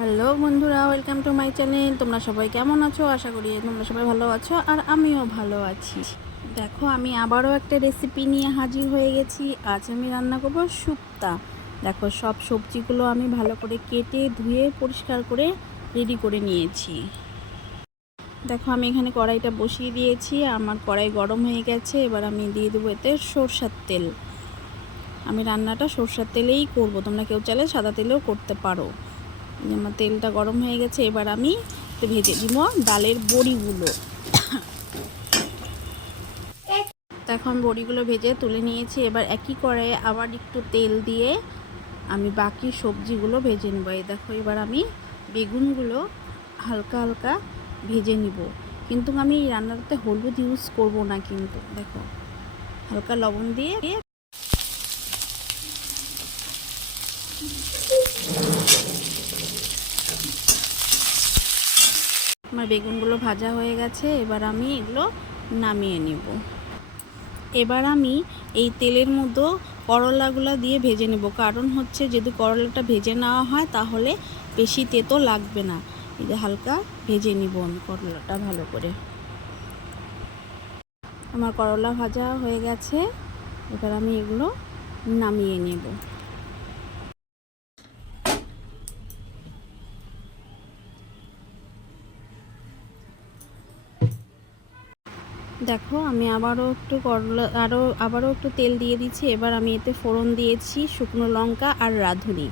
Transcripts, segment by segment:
Hello বন্ধুরা, welcome to my channel. তোমরা সবাই কেমন আছো? আশা করি তোমরা সবাই ভালো আছো আর আমিও ভালো আছি। দেখো, আমি আবারও একটা রেসিপি নিয়ে হাজির হয়ে গেছি। আজ আমি রান্না করব শুক্তা দেখো, সব সবজিগুলো আমি ভালো করে কেটে, ধুয়ে, পরিষ্কার করে রেডি করে নিয়েছি। দেখো, আমি এখানে কড়াইটা বসিয়ে দিয়েছি। আমার কড়াই গরম হয়ে গেছে। এবার আমি দিয়ে দেবো এতে সরষার তেল। আমি রান্নাটা সরষার তেলেই করব। তোমরা কেউ চাইলে সাদা তেলেও করতে পারো। আমার তেলটা গরম হয়ে গেছে, এবার আমি ভেজে দিব ডালের বড়িগুলো। এখন বড়িগুলো ভেজে তুলে নিয়েছি, এবার একই কড়াইয়ে আবার একটু তেল দিয়ে আমি বাকি সবজিগুলো ভেজে নেব। এই দেখো, এবার আমি বেগুনগুলো হালকা হালকা ভেজে নিব। কিন্তু আমি রান্নাটাতে হলুদ ইউজ করব না কিন্তু, দেখো। হালকা লবণ দিয়ে আমার বেগুনগুলো ভাজা হয়ে গেছে, এবার আমি এগুলো নামিয়ে নিব। এবার আমি এই তেলের মধ্যে করলাগুলো দিয়ে ভেজে নেব, কারণ হচ্ছে যদি করলাটা ভেজে নেওয়া হয় তাহলে বেশি তেতো লাগবে না। এই যে হালকা ভেজে নিব আমি করলাটা ভালো করে। আমার করলা ভাজা হয়ে গেছে, এবার আমি এগুলো নামিয়ে নেব। দেখো, আমি আবারও একটু করলা আরও আবারও একটু তেল দিয়ে দিচ্ছি। এবার আমি এতে ফোড়ন দিয়েছি, শুকনো লঙ্কা আর রাঁধুনি।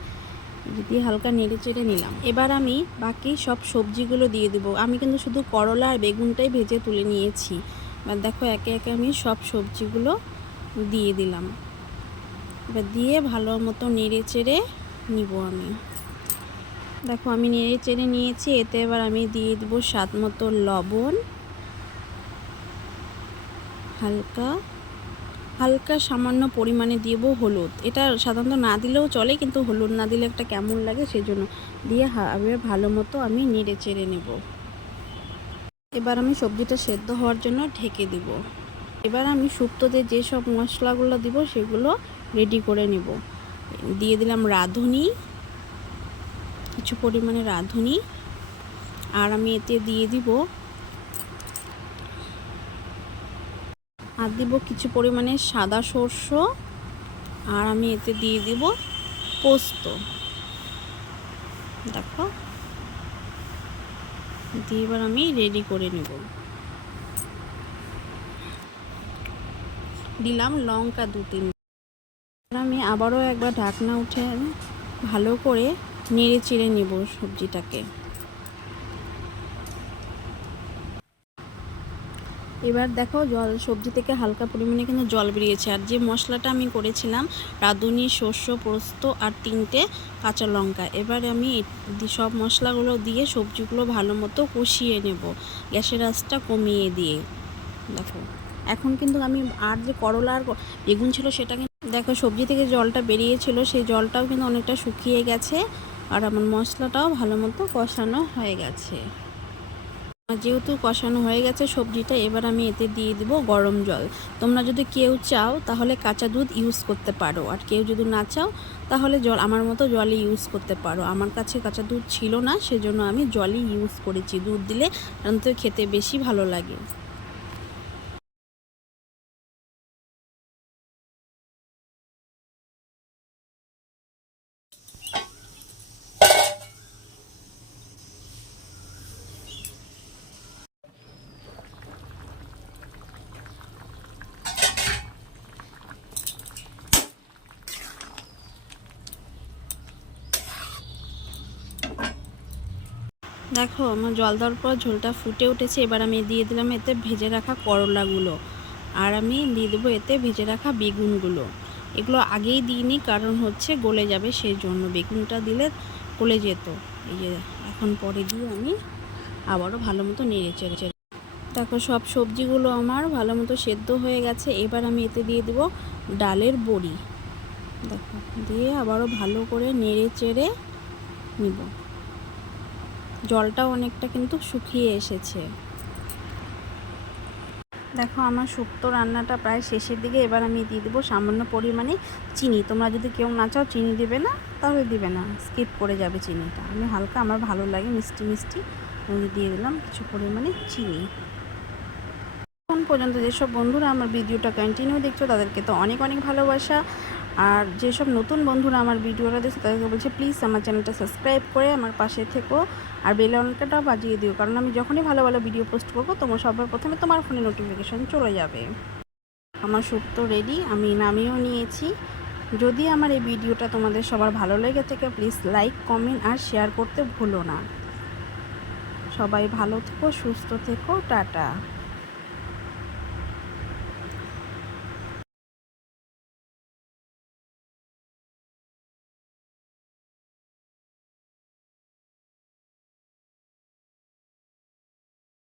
দিয়ে হালকা নেড়ে চেড়ে নিলাম। এবার আমি বাকি সব সবজিগুলো দিয়ে দেবো। আমি কিন্তু শুধু করলা আর বেগুনটাই ভেজে তুলে নিয়েছি। এবার দেখো, একে একে আমি সব সবজিগুলো দিয়ে দিলাম। এবার দিয়ে ভালো মতো নেড়ে চেড়ে নিব আমি। দেখো, আমি নেড়ে চেড়ে নিয়েছি। এতে এবার আমি দিয়ে দেবো স্বাদ মতো লবণ। হালকা হালকা সামান্য পরিমাণে দিব হলুদ। এটা সাধারণত না দিলেও চলে, কিন্তু হলুদ না দিলে একটা কেমন লাগে সেজন্য দিয়ে এবার ভালো মতো আমি নেড়ে চেড়ে নেব। এবার আমি সবজিটা সেদ্ধ হওয়ার জন্য ঢেকে দিব। এবার আমি শুক্তোতে যেসব মশলাগুলো দিব সেগুলো রেডি করে নেব। দিয়ে দিলাম রাঁধুনি, কিছু পরিমাণে রাঁধুনি, আর আমি এতে দিয়ে দিব আর দিব কিছু পরিমাণে সাদা সর্ষ আর আমি এতে দিয়ে দিব পোস্ত। দেখো। দিয়ে এবার আমি রেডি করে নেব। দিলাম লঙ্কা দু তিন আমি আবারও একবার ঢাকনা উঠে ভালো করে নেড়ে চেড়ে নেব সবজিটাকে। এবার দেখো জল, সবজি থেকে হালকা পরিমাণে কিন্তু জল বেরিয়েছে। আর যে মশলাটা আমি করেছিলাম, রাঁধুনি, শস্য, পোস্ত আর তিনটে কাঁচা লঙ্কা, এবার আমি সব মশলাগুলো দিয়ে সবজিগুলো ভালো মতো কষিয়ে নেব গ্যাসের আঁচটা কমিয়ে দিয়ে। দেখো, এখন কিন্তু আমি আর যে করলা আর বেগুন ছিল সেটা কিন্তু দেখো সবজি থেকে জলটা বেরিয়েছিল, সেই জলটাও কিন্তু অনেকটা শুকিয়ে গেছে, আর আমার মশলাটাও ভালো মতো কষানো হয়ে গেছে। যেহেতু কষানো হয়ে গেছে সবজিটা, এবার আমি এতে দিয়ে দিব গরম জল। তোমরা যদি কেউ চাও, তাহলে কাঁচা দুধ ইউজ করতে পারো। আর কেউ যদি না চাও, তাহলে জল, আমার মতো জলই ইউজ করতে পারো। আমার কাছে কাঁচা দুধ ছিল না, সেজন্য আমি জলই ইউজ করেছি দুধ দিলে তো খেতে বেশি ভালো লাগে। দেখো, আমার জল দেওয়ার পর ঝোলটা ফুটে উঠেছে, এবার আমি দিয়ে দিলাম এতে ভেজে রাখা করলাগুলো। আর আমি দিয়ে দেবো এতে ভেজে রাখা বেগুনগুলো। এগুলো আগেই দিইনি, কারণ হচ্ছে গলে যাবে সেই জন্য বেগুনটা দিলে গলে যেত। এই যে এখন পরে দিয়ে আমি আবারও ভালো মতো নেড়ে চেড়ে দেখো, সব সবজিগুলো আমার ভালো মতো সেদ্ধ হয়ে গেছে। এবার আমি এতে দিয়ে দেব ডালের বড়ি। দেখো, দিয়ে আবারও ভালো করে নেড়ে চেড়ে নিব। জলটাও অনেকটা কিন্তু শুকিয়ে এসেছে। দেখো, আমার শুক্তো রান্নাটা প্রায় শেষের দিকে। এবার আমি দিয়ে দেবো সামান্য পরিমাণে চিনি। তোমরা যদি কেউ না চাও চিনি দেবে না, তাহলে দিবে না। স্কিপ করে যাবে চিনিটা। আমি হালকা, আমার ভালো লাগে, মিষ্টি মিষ্টি। আমি দিয়ে দিলাম কিছু পরিমাণে চিনি। এখন পর্যন্ত যেসব বন্ধুরা আমার ভিডিওটা কন্টিনিউ দেখছ, তাদেরকে তো অনেক অনেক ভালোবাসা। আর যেসব নতুন বন্ধুরা আমার ভিডিওটা দেখছে, তাদেরকে বলছে প্লিজ আমার চ্যানেলটা সাবস্ক্রাইব করে আমার পাশে থেকো আর বেল আইকনটাও বাজিয়ে দিও। কারণ আমি যখনই ভালো ভালো ভিডিও পোস্ট করব, তোমার সবার প্রথমে তোমার ফোনে নোটিফিকেশান চলে যাবে। আমার শুক্তো রেডি আমি নামিয়েও নিয়েছি। যদি আমার এই ভিডিওটা তোমাদের সবার ভালো লেগে থাকে প্লিজ লাইক কমেন্ট আর শেয়ার করতে ভুলো না। সবাই ভালো থেকো, সুস্থ থেকো, টাটা।